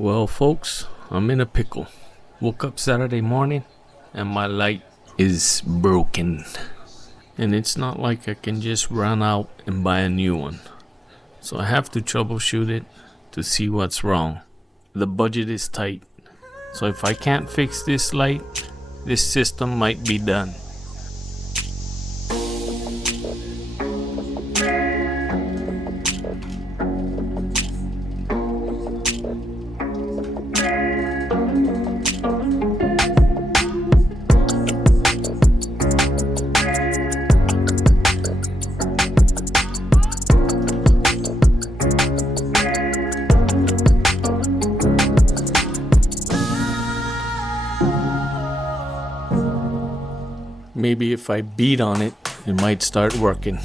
Well, folks, I'm in a pickle. Woke up Saturday morning and my light is broken. And it's not like I can just run out and buy a new one. So I have to troubleshoot it to see what's wrong. The budget is tight. So if I can't fix this light, this system might be done. Maybe if I beat on it, it might start working.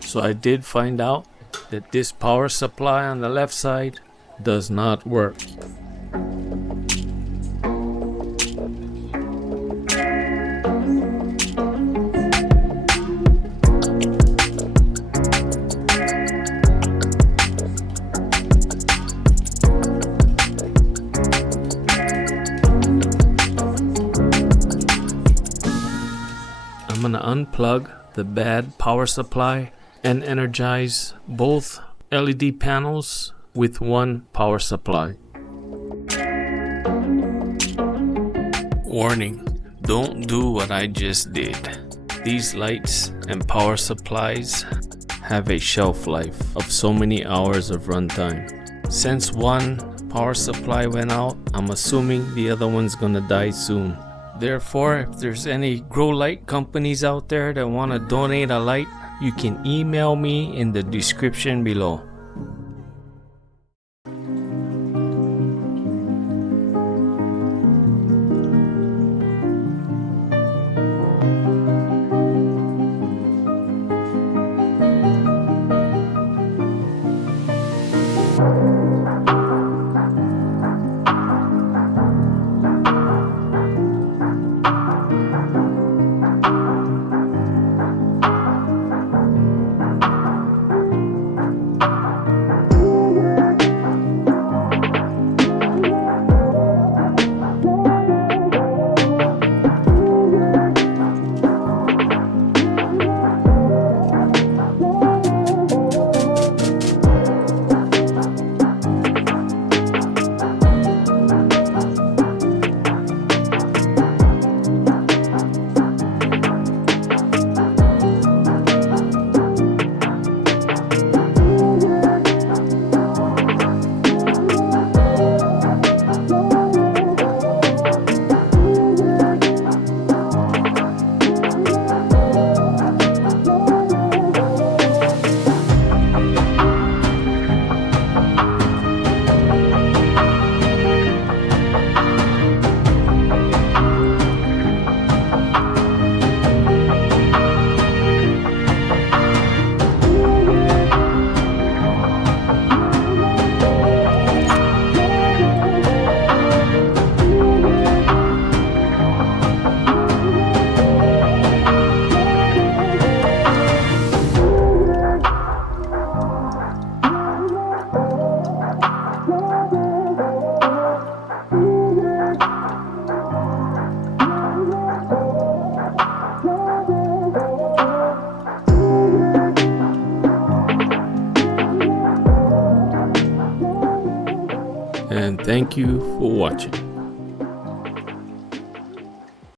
So I did find out that this power supply on the left side does not work. I'm gonna unplug the bad power supply and energize both LED panels with one power supply. Warning, don't do what I just did. These lights and power supplies have a shelf life of so many hours of runtime. Since one power supply went out, I'm assuming the other one's gonna die soon. Therefore, if there's any grow light companies out there that want to donate a light, you can email me in the description below. And thank you for watching.